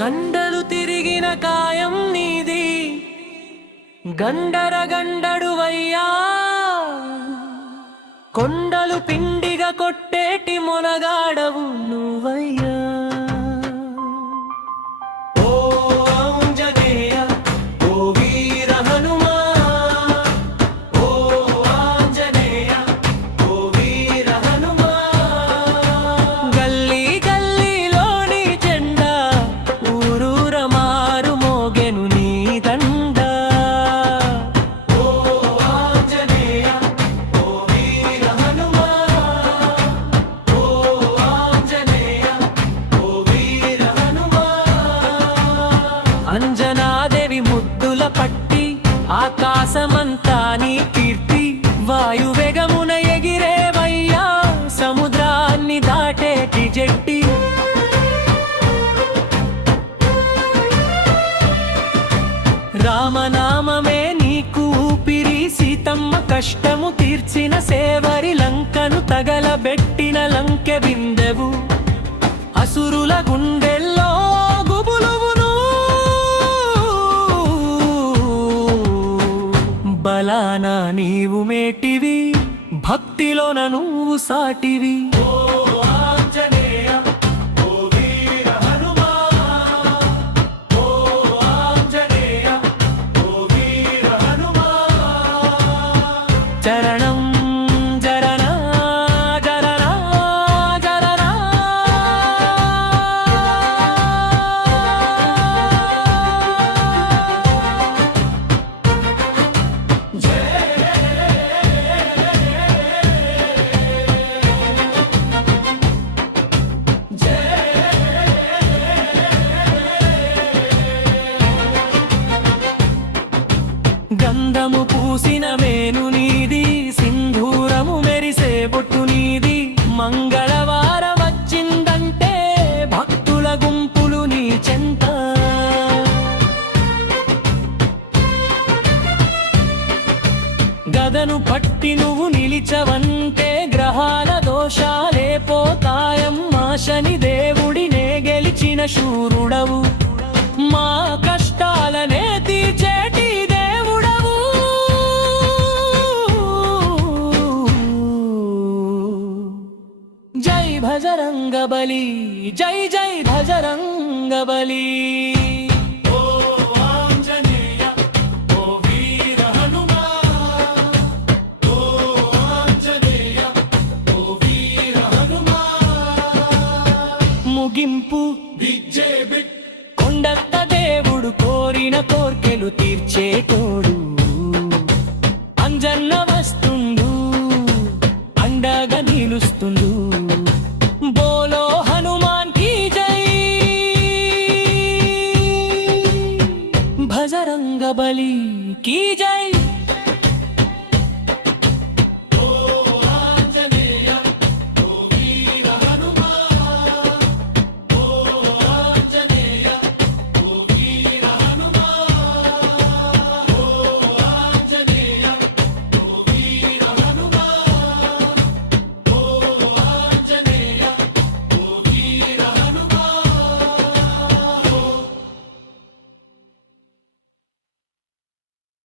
కండలు తిరిగిన కాయం నీది, గండర గండడువయ్యా. కొండలు పిండిగా కొట్టేటి మొనగాడవు నువ్వయ్యా. అంజనాదేవి ముద్దుల పట్టి ఆకాశమంతా నీ కీర్తి, వాయువేగమున ఎగిరేవయ్యా సముద్రాన్ని దాటేటి జెట్టి. రామనామమే నీకు ఊపిరి, సీతమ్మ కష్టము తీర్చిన సేవరి, లంకను తగలబెట్టిన లంకె బిందెవు, అసురుల గుండెల్లో బలాన నీవు మేటివి, భక్తిలోన నువ్వు సాటివి. చరణం జరనా జరనా జరనా. గంధము పూసిన మేను నీది, సింధూరము మెరిసే బొట్టు నీది, మంగళవారం వచ్చిందంటే భక్తుల గుంపులు నీ చెంత. గదను పట్టి నువ్వు నిలిచవంటే గ్రహాల దోషాలే పోతాయమ్మా. శని దేవుడినే గెలిచిన శూరుడవు, మా కష్టాలనే తీర్చేటి దేవుడవు. జై భజరంగ బలి, జై జై భజరంగ బలి. ముగింపు కొండంత దేవుడు కోరిన కోర్కెలు తీర్చేటోడు, అంజన్న వస్తుండు అండగా నిలుస్తుండు. బోలో హనుమాన్ కీ జై, భజరంగ బలి కీ జై.